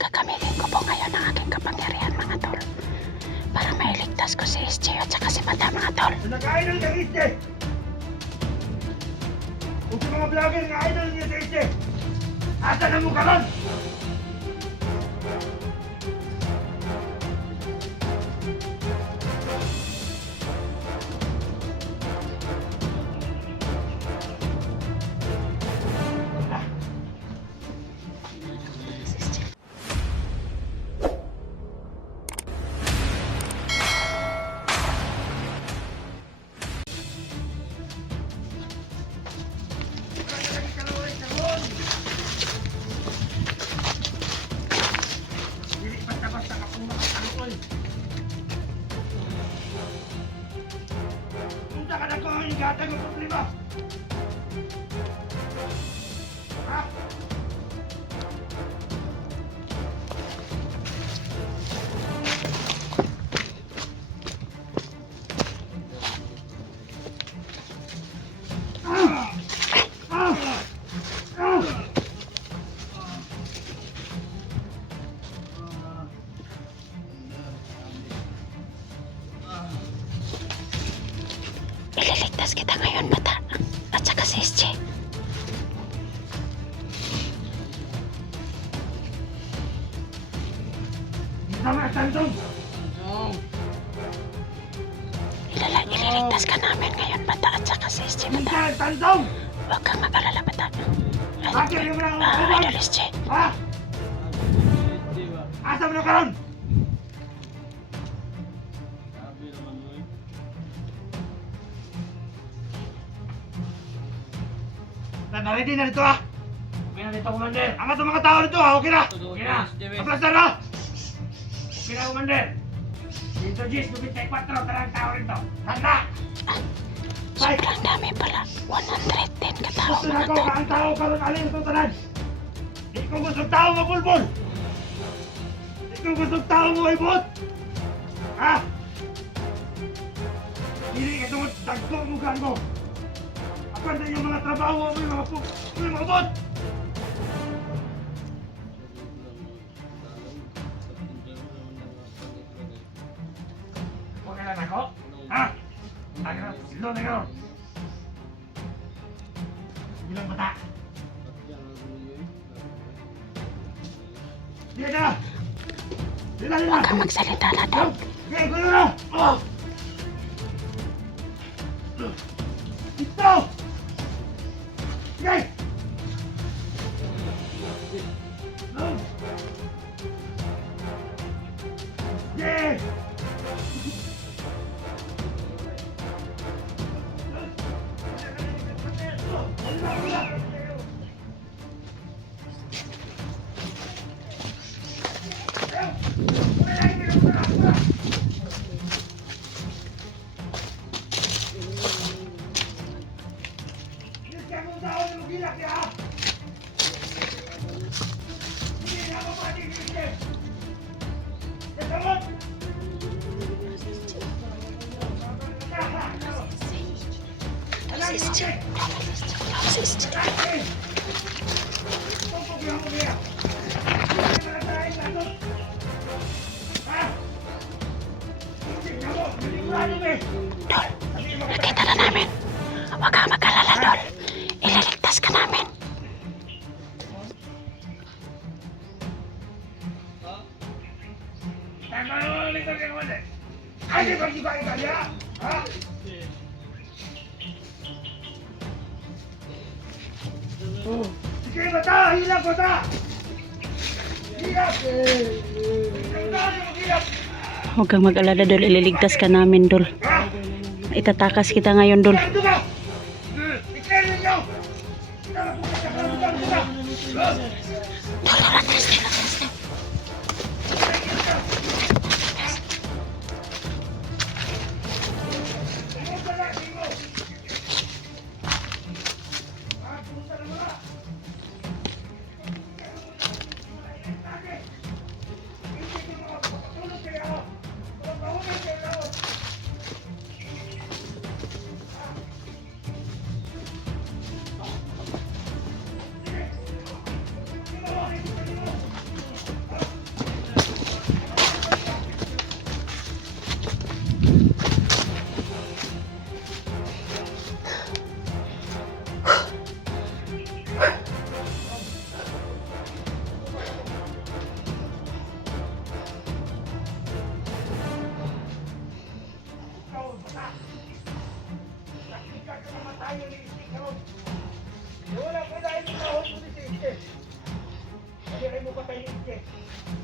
Gagamitin ko po ngayon ang aking kapangyarihan mga tol para mailigtas ko si SJ at saka si Mata mga tol. Nag-idol kang SJ! Kung sa mga vlogger nga idol niya si SJ, asa na mo karon? Punta ka na ko ang igatan ng problema! Ha? Ililigtas kita ngayon Mata at saka si SJ. Tama, Tantong! Ililigtas ka namin ngayon Mata at saka si SJ Mata. Minsan, Tantong! Huwag kang mag-alala Mata. Bakit yung mga kapatid? Idol SJ. Ha? Asa mo na karon? Na-ready na dito ah! Okay na dito, Commander! Angat ang mga tao dito ah! Okay na! Okay na! Aplastar na! Okay na, Commander! Dito, Gis, lupit kay 4, tarang tao rito! Tanda! Sobrang dami pala. 110 katao Gusto na mga ko tol. ang tao karon alin ito tanan! Di ko gusto tao mabulbul! Di ko gusto tao mo ibot! Ha? Hindi ka tungod dagko mo mo! Ako na yung mga trabaho mo, yung mga yung mga bot! Okay lang ako? Ha? Agro, silo na ako! Ilang bata? Di na! Di na! Huwag kang magsalita na tol. Okay, gulo na! Oh! Ito! Okay! No! Yeah! Si SJ. Si SJ. Tol, nakita na namin. Huwag kang mag-alala, Tol. Ililigtas ka namin. Ay, pag-iba Italia! Ha? Oh, sige bata! Hilap bata! Hilap! Hilap! Huwag kang mag-alala, Dol. Ililigtas ka namin, Dol. Itatakas kita ngayon, Dol. Ito ka! Ikaya ninyo! Nakapunta ka ka! Dol, atras na, atras na.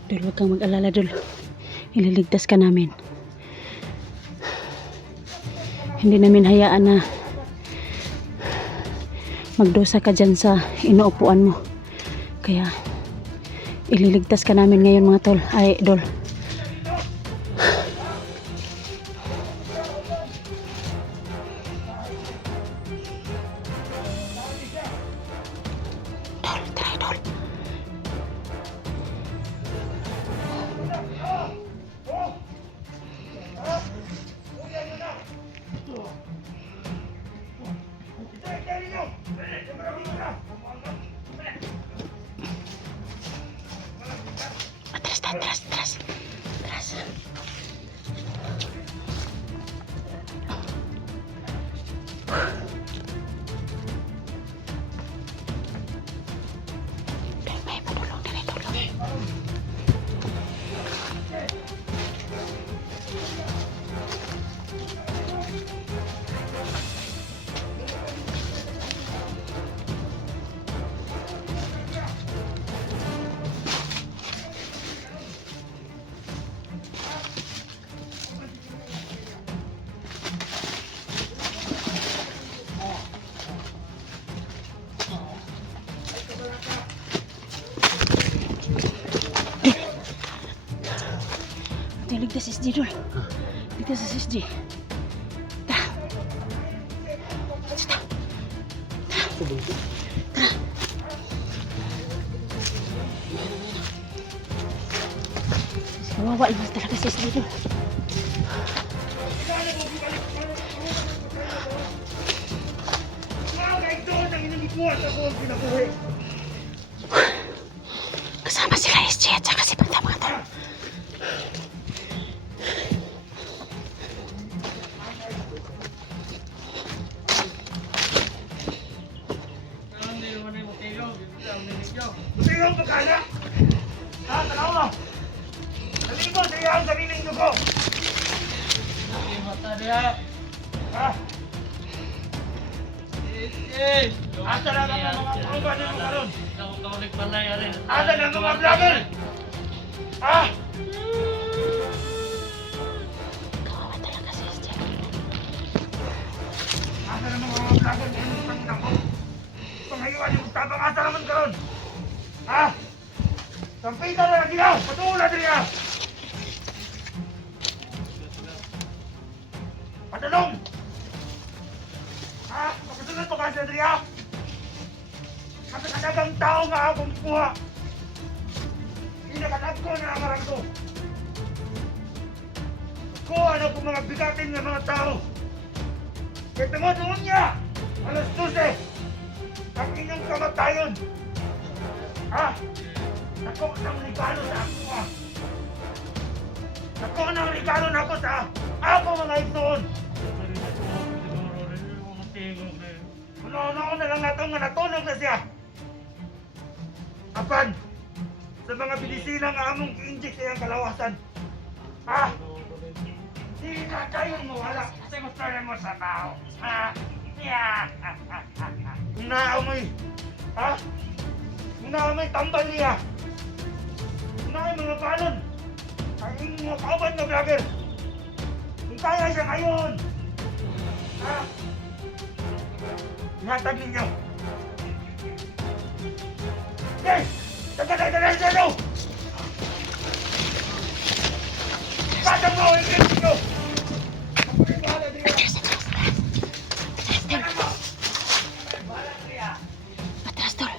Dol, huwag kang mag-alala, Dol. Ililigtas ka namin. Hindi namin hayaan na magdosa ka dyan sa inuupuan mo. Kaya, ililigtas ka namin ngayon mga tol. Ay, Dol. Dol, try, Dol. Atras, atras, atras. Atras. May padulong din, tulong. Ito, ligtas SG, Dol. Ligtas sa SG. Tara. Tara. Tara. Kawawa naman talaga si SG, Dol. Kasama sila SG at saka si Banta mga tol. Tingnan mo kaya? Ha, tanaw mo. Naligo sa iyang sariling dugo. Ha? Asa na ang mga pruba niyo karon? Asa na ang mga vlogger? Ha? Kawawa talaga si SG. Asa na mga vlogger niyo pangina ko? Pangayuan yung tabang asa naman karon? Ha? Sampitan na lang sila! Patula sila! Patalong! Ha? Pagkasunod mo kasi, Adria! Kasi kadagang tao nga akong kuha! Pinakalag ko na ang marang ko! Kuha na po mga bigatin ng mga tao! Kaya tungod niya! Alas 12! Ang inyong kamatayon! Ha? Nako ng regalo sa ako ha? Nako ng regalo na ako sa ako mga ignoon! Ano ko na lang natong nga natunog na siya! Apan! Sa mga binisilang among i-inject sa iyang kalawasan! Ha? Di na kayo mawala sa gusto mo sa tao! Ha? Yeah! Naamoy! Ha? Naamoy tambal niya! Naamoy mga balon! Ang inyong mga kauban na vlogger! Kung kaya siya ngayon! Ha? Ihatag ninyo! Okay! Tagal! Patag mo! Ingin ninyo! Atras, Dol.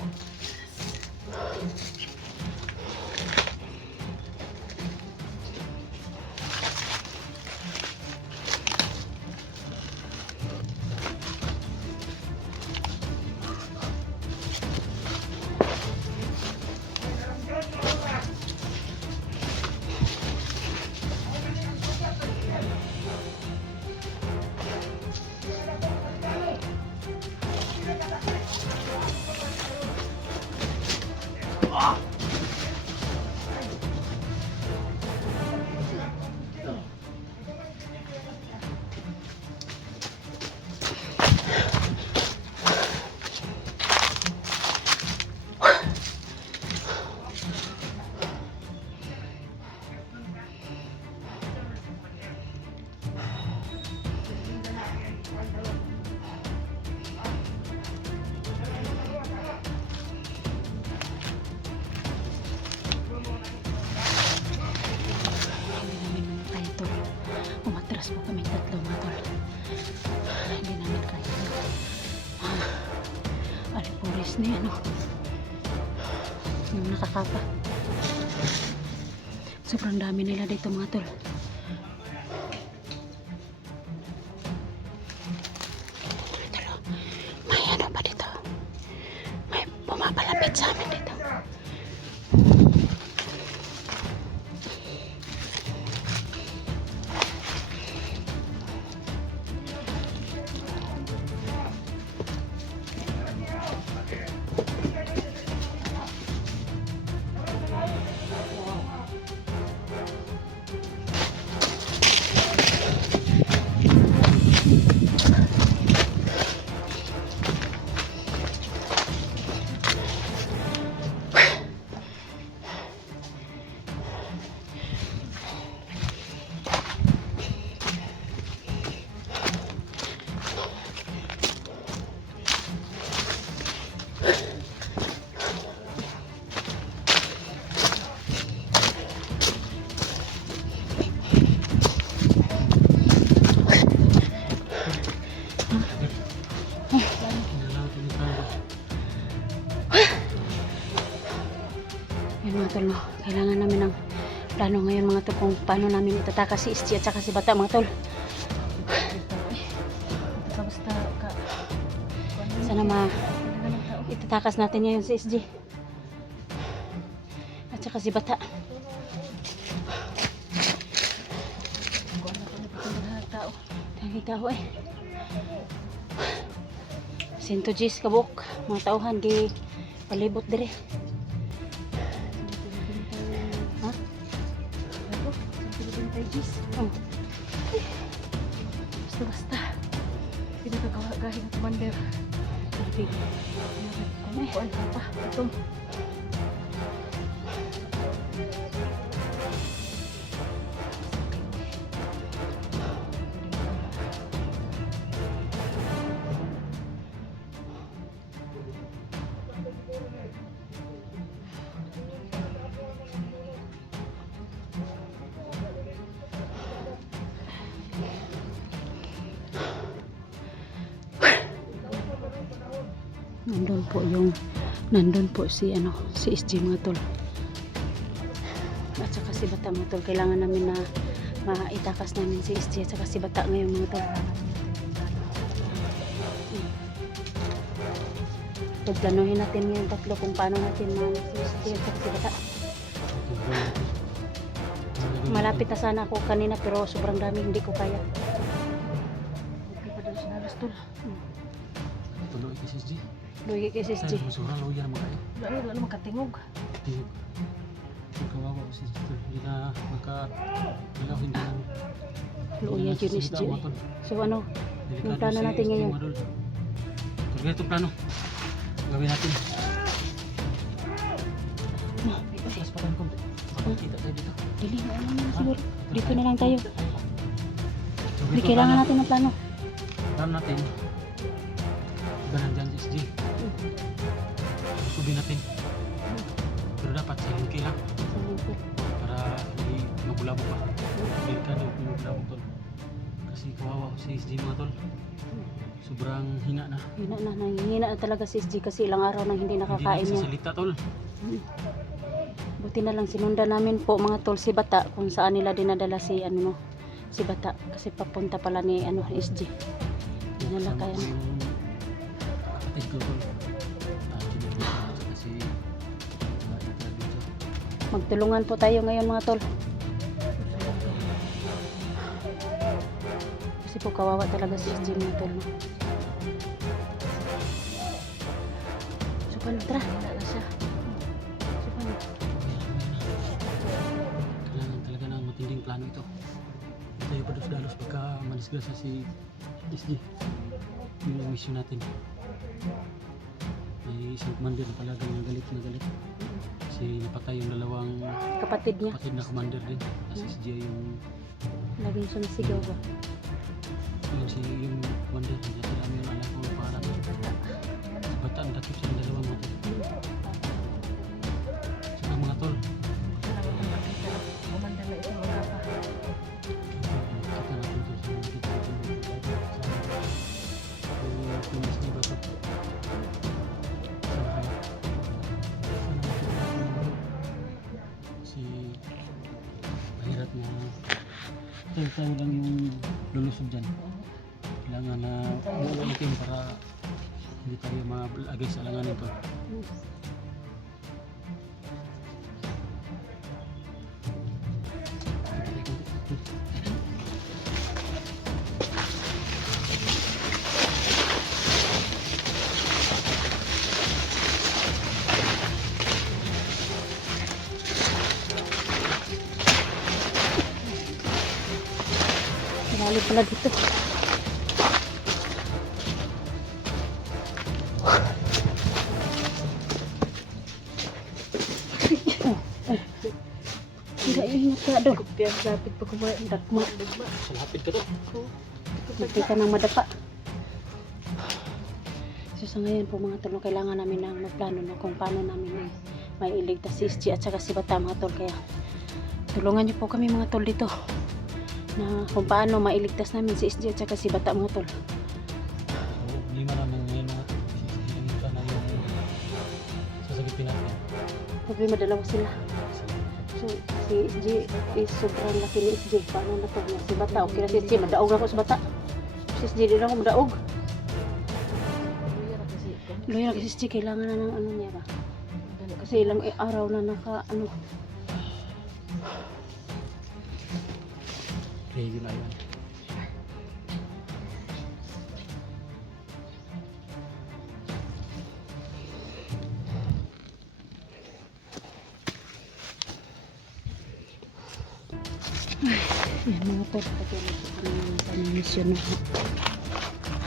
Atras po kami tatlo mga tol. Hindi namin kaya. Alipuris ni ano. Yung nakakapa. Sobrang dami nila dito mga tol. May ano pa dito. May pumapalapit sa amin dito. Yan mga tol, no? Kailangan namin ng plano ngayon mga tol kung paano namin itatakas si SG at saka si Bata mga tol. Basta ka. Sana itatakas natin ngayon si SG at saka si Bata. Tao. Tangi tao eh. Sinto G's kabuk, mga tauhan gi palibot dire. Ha? Ako, Philippine pages. Oh. Basta. Pinagkakagahin ng commander. Grabe. Ano eh? Kuan pa. Ito. Nandun po si SG mga tol. At saka si Bata mga tol. Kailangan namin na maitakas namin si SG at saka si Bata ngayon mga tol. Pagplanuhin natin yung tatlo kung paano natin si SG at saka si Bata. Malapit na sana ako kanina pero sobrang dami hindi ko kaya. Okay pa daw siya nalastol. Tuloy kay SG. Lugi kay si SG. Musurang luya naman kayo. Wala makatingog. Hindi. Kawawa ko si SG. Hindi na hindi na. Lugi yun si SG. So ano, yung plano natin ngayon. Tuloy itong plano. Gawin natin. Mas pa ko. Makikita tayo dito. Dili na naman siguro. Dito na lang tayo. Hindi kailangan natin ng plano. Plano natin. Iba nandyan si SG. Susubi natin. Pero dapat silingki lang. Para hindi mabulabo pa. Delikado kung mabulabo tol. Kasi kawawa ko si SG mga tol. Sobrang hina na. Hina na talaga si SG kasi ilang araw nang hindi nakakain Hindi na niya. salita tol. Buti na lang sinundan namin po mga tol si Bata kung saan nila dinadala si si Bata kasi papunta pala ni SG. Dinala Kasama kaya ko yung kapatid ko tol. Kasi dito. magtulungan po tayo ngayon mga tol. Kasi po kawawa talaga si SG mga tol. So paano tara? Wala na siya. So paano? Kailangan talaga ng matinding plano ito. Hindi tayo pados-dalos pagka manisgrasa si SG. Yun ang mission natin. May isang commander na talaga ng galit na galit. Kasi napatay yung dalawang Kapatid niya. kapatid na commander din. Tapos SG yung Laging sumisigaw ba? yung commander. Hindi sila mo yung alam kung parang si Bata ang dakip siya ng dalawang mga tol. So mga tol, Wala akong makita. Commander na ito magkaka. kita natin ito. mahirap na tayo lang yung lulusog dyan. Kailangan na uulitin para hindi tayo malagay sa alangan nito. Lalo pala dito. Hindi, ingat ka doon. Kupiang sapit pa kumain. Dagma. Sa lapit ka to. Hindi ka nang madapa. So sa ngayon po mga tol, kailangan namin ng magplano no, kung paano namin may iligtas si SG at saka si Bata mga tol. Kaya tulungan niyo po kami mga tol dito na kung paano mailigtas namin si SG at saka si Bata mga tol. So, hindi man namin ngayon mga sisisihin sana yung sasagipin natin. Problema dalawa sila. So si SG is sobrang laki ni SG. Paano na to? Si Bata, okay na si SG. Madaog ako sa Bata. Si SG din ako madaog. Luya na kasi ito. Loyal kasi si SG, kailangan na ng ano niya ba? Kasi ilang araw na naka ano. Ready na yun. Yan mga tol, patuloy po kami ng panimisyon na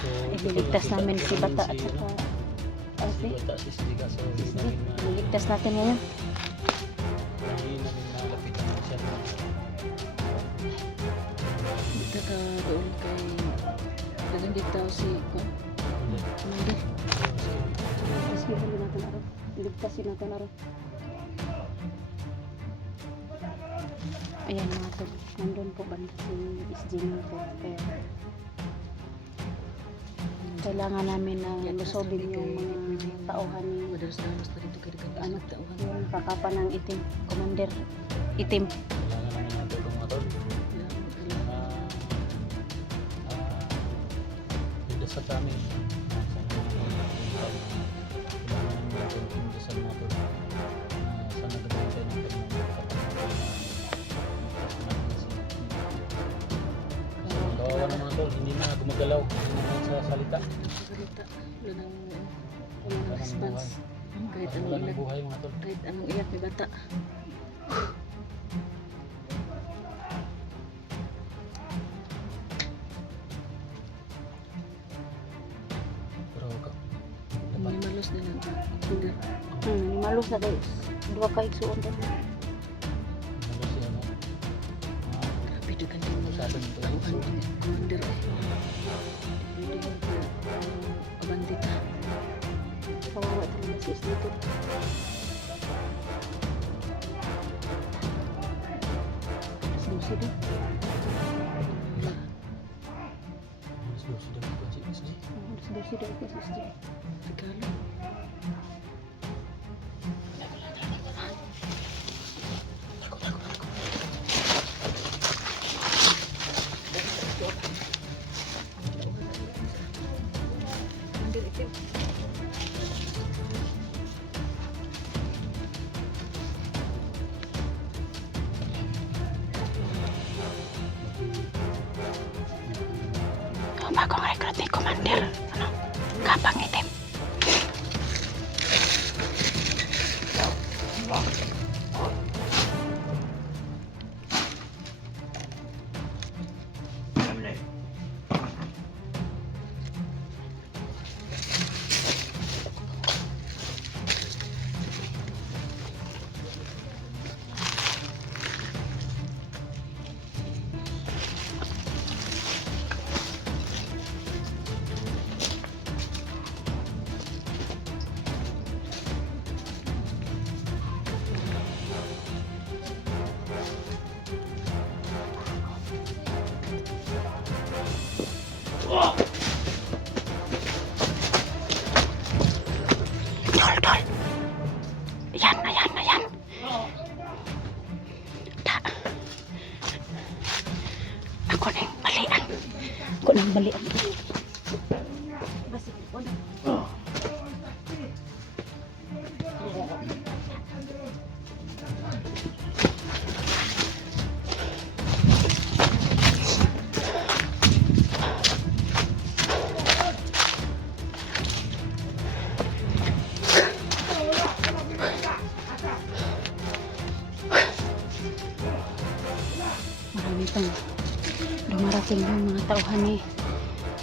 So, ililigtas namin si Bata at si saka si Bata, si Siga. So, hindi SG. namin Ililigtas natin ngayon. hindi namin nalapitan na siya. Dito doon kay dagang dito si Hindi. Sige, huli natin araw. Iligtasin natin araw. Ayan mga tol, nandun po banda si SG nga po. Kaya kailangan namin na lusobin yung mga tauhan ni madalas-dalas na dito kay dagang ano, tauhan. yung kakapa ng itim, commander itim. Kailangan namin ng tulong mga tol. Pindasal kami. Sana mga tol. Sana gagawin tayo ng kawawa ng mga tol, hindi na gumagalaw, hindi na sa salita. Salita wala nang Wala ng response. Kahit Wala anong ng iyak, buhay mga tol. kahit anong iyak ni Bata. Pero dapat May malos na lang. Hindi. Malos na guys. Dua ka igsuon din. ano siya no. Grabe dagang din mga Sabi nito, tauhan ni commander eh. Hindi mo abandita. Kawawa talaga si SG dito. Susi din. sudah kunci sih. Susi din si SG. Regalo. Commander itim. Bagong recruit ni commander. Ano? Kapang itim. Tol. Yan. Ako na yung balian. Ako na yung balian. Basta, wala. Marami pang dumarating yung mga tauhan ni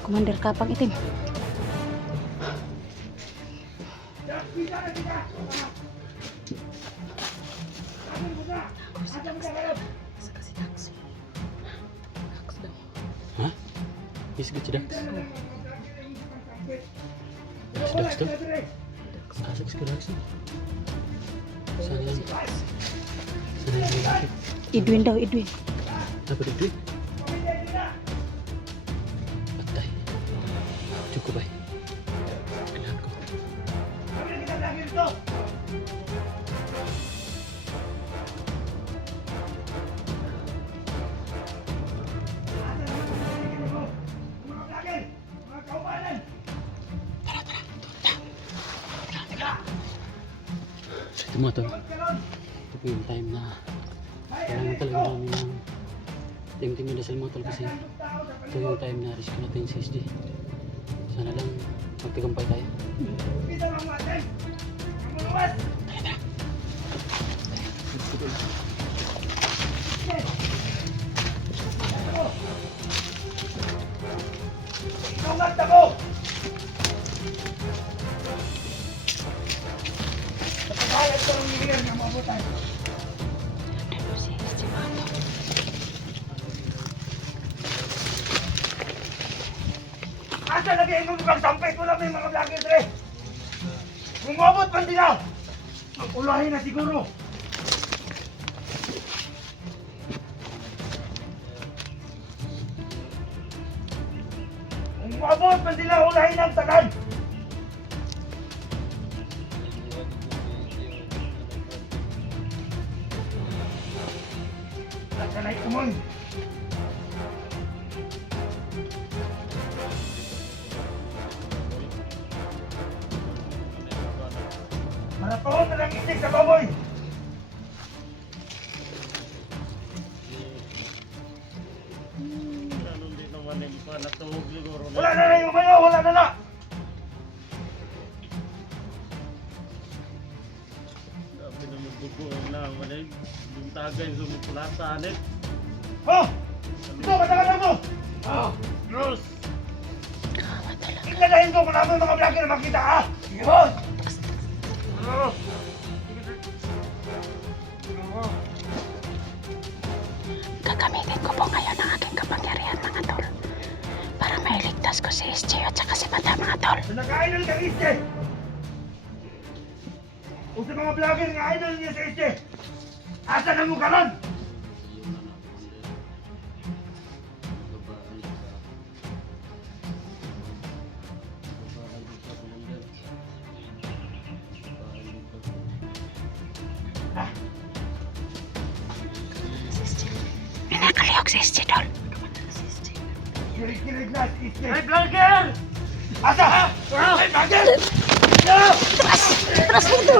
Commander Kapang Itim. Ha? Is good sidak. Sidak to? Asik sidak to. Sana yan. Sana yan lalaki. Edwin daw, Edwin. Dapat itu. Patay. Cukup bay. Kailangan ko. Sa ito mo ito. Ito po yung time na kailangan talaga namin ng team-team na dasal mga tol kasi ito yung time na risk natin si SJ. Sana lang magtigumpay tayo. Asa lagi ang mga sampay ko lang may mga vlogger dre. Kung mabot man sila, mag-ulahin na siguro. Kung mabot man sila, ulahin ang sakay. Nagsanay kumon. Maratoon na lang itik sa baboy! Wala na lang yung mayo! Wala na na! Oh! Ito! Matagal mo! Oh! Bruce! Ikadahin ko kung namin mga vlogger na makita ha! Yun! Gagamitin ko po ngayon ang aking kapangyarihan mga tol para mailigtas ko si SJ at saka si Bata mga tol. Nag-idol ka SJ! O sa mga vlogger nga idol niya si SJ! Asa na mo ka nun? May nakaliyok si SJ tol. Kirig-kirig na si SJ! Hey vlogger! Asa ha? Hey vlogger! Tras ito!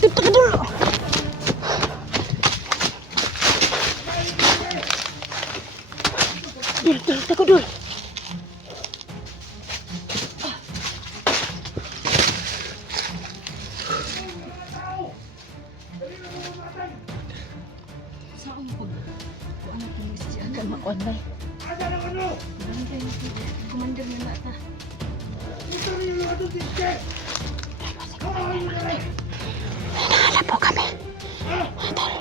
Dito ka dulu! Dul, tako dul! Saan mo pag kuha na ito si Aga makuan ba? Asa na ano? Barangay na si Commander na nata. Ito rin yung ato si SJ! Hinahanap po kami. Mga tol.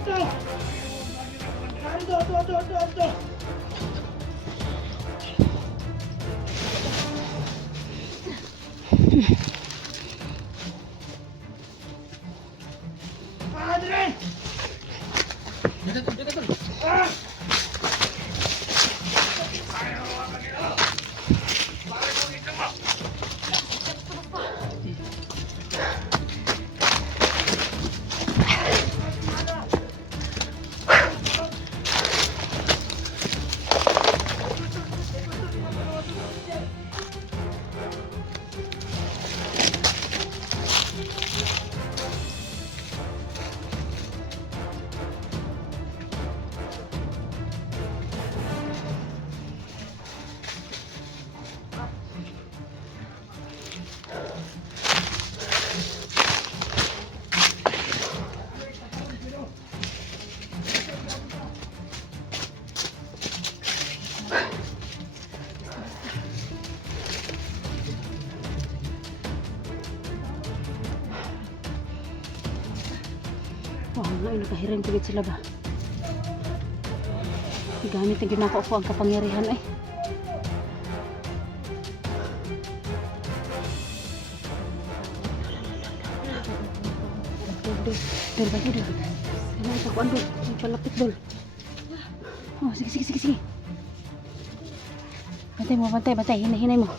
Ito! Ito! Padre! Dekat. Ah! Mga nakahiring pagit sila ba? Gamit na ginako ako ang kapangyarihan ay. Dol, ba dol? Ano ito ko andol? Ang palapit dol. Oh, sige. Bantay mo, bantay. Hinay mo.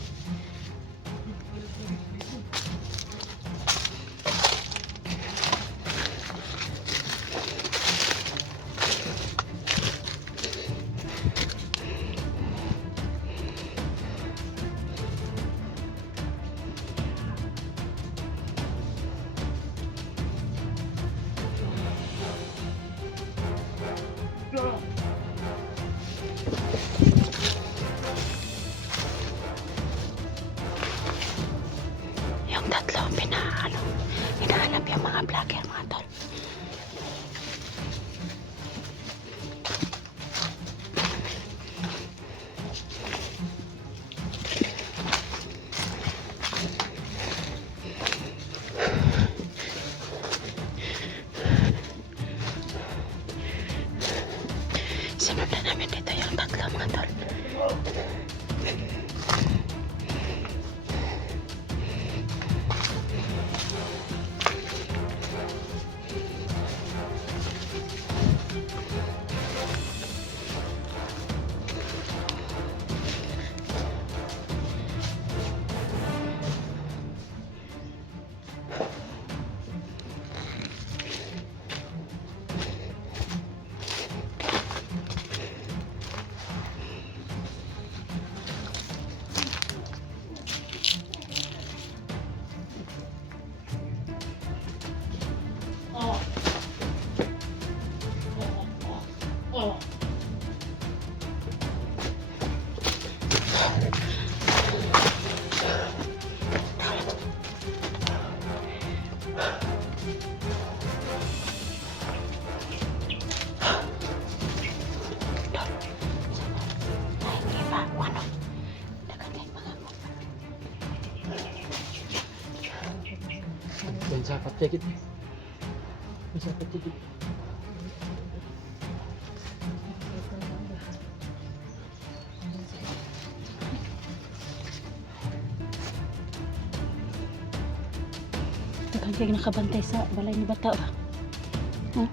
Yung tatlo, hinahanap yung mga vlogger, mga tol. Sinundan namin dito yung tatlo, mga tol. Sapat dikit. Sapat dikit. Daghang kay nakabantay sa balay ni bata ba? Huh?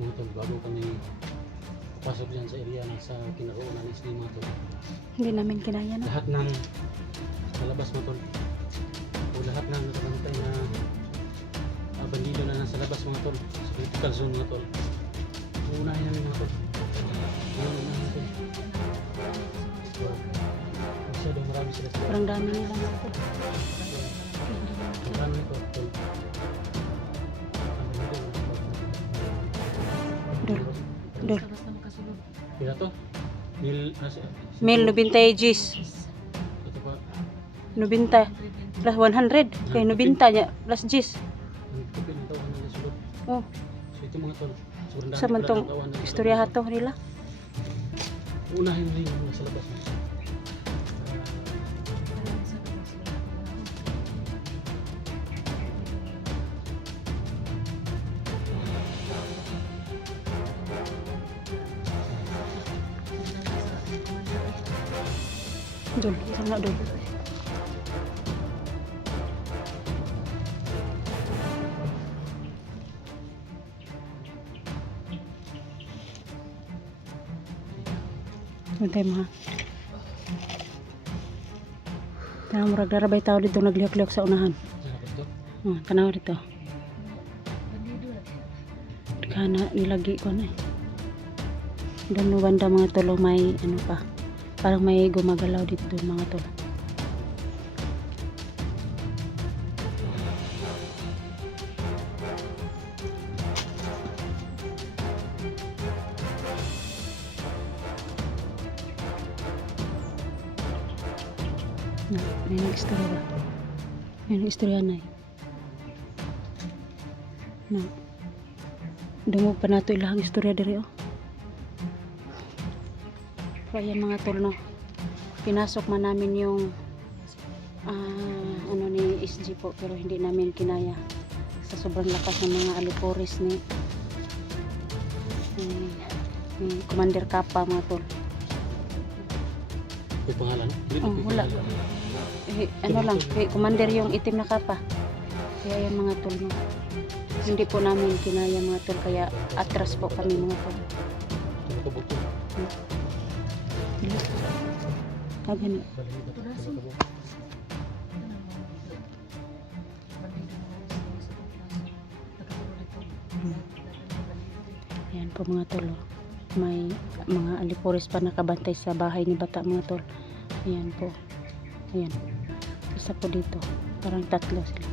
Mga tol, bago kami pasok dyan sa area na sa kinaroonan ng SD mga tol. Hindi namin kinaya na. Lahat ng lalabas mga tol. O lahat ng nakabantay na bandido na nasa labas mga tol. Sa critical zone mga tol. Uunahin namin mga tol. Uunahin natin. Masyadong marami sila. Parang dami nila mga tol. Marami ito tol. Dol. Pila to? Mil... 1090 G's. Ito pa. 90 plus 100 kay 90 niya plus G's. Ang tipid ng tawanan nila sulod. Oh, So ito mga tol. Sobrang dami sa man pala tong ng tawanan. istorya hato nila. Unahin mo yung nasa labas. Dol, sana dol. Bantay mo ha. Murag darabay tao dito naglihok-lihok sa unahan. Tanaw dito. Kana nilagi ko na eh. Doon mo banda mga tolo may ano pa. Parang may gumagalaw dito mga tolo. Na, may nag-istorya ba? May nag-istorya na na. Dungog pa nato ilahang istorya diri oh. So ayan mga tol no. Pinasok man namin yung ano ni SG po pero hindi namin kinaya sa sobrang lakas ng mga alipores ni Commander Kappa mga tol. May pangalan? Oh, wala. Ano lang, Commander yung itim na Kappa. Kaya yung mga tol no. Hindi po namin kinaya mga tol kaya atras po kami mga tol. Kabuto. Gani. Ayan po mga tol oh. May mga alipores pa nakabantay sa bahay ni bata mga tol. Ayan po. Ayan. Isa po dito. Parang tatlo sila.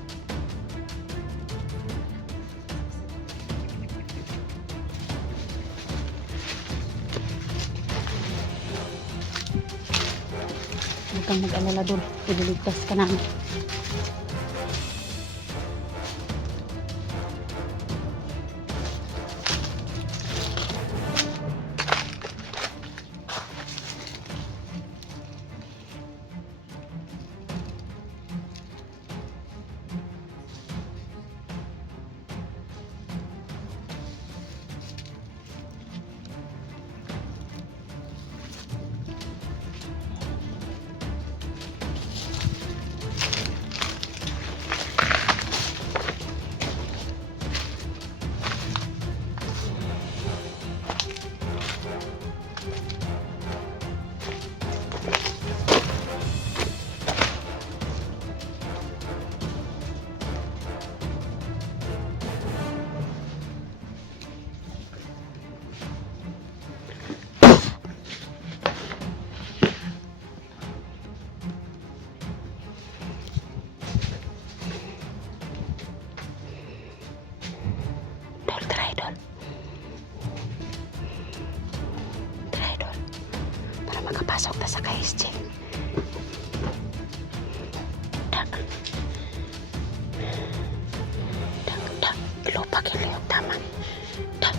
Huwag kang mag-alala doon. Ililigtas ka namin. Makapasok na sa KSJ. Tak. Tak. Lupa kili yung taman. Tak.